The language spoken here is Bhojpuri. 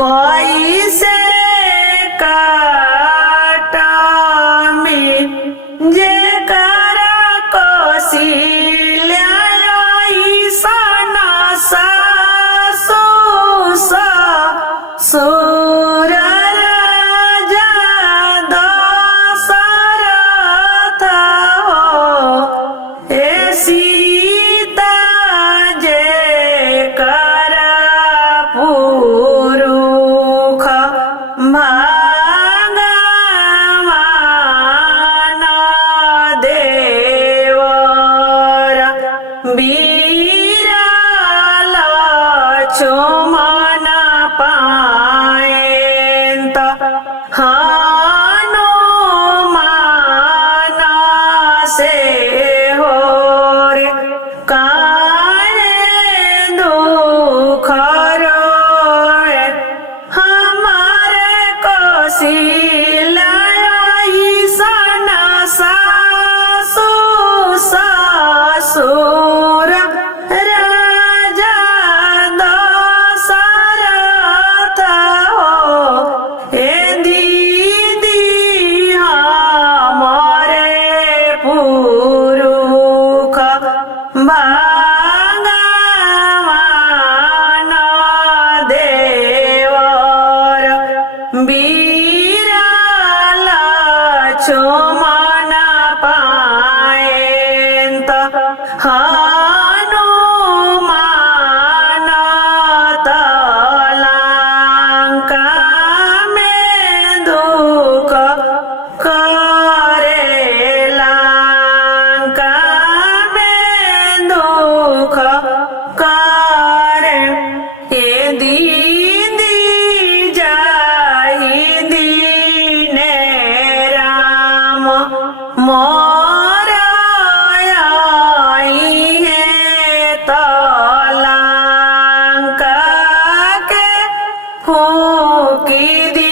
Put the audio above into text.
कोई से काटमी जे करा कौशल्या ईशाना सासु ससुर राजा दशरथ हो हे सीता जे करा पुरुष भगवान देवर वीरा लक्ष्मण पायंत हनुमान से हो रे काहे दुख रोए हमारे कौशल्या ईशाना सासु ससुर राजा दशरथ हो हे दीदी हमारे पुरुष भगवान देवर वीरा लक्ष्मण पायंत हनुमान तलंका में दुख करे लंका में दुख करे हे दीदी जाहि दीने राम मोर आई है तलंका के फूकी दी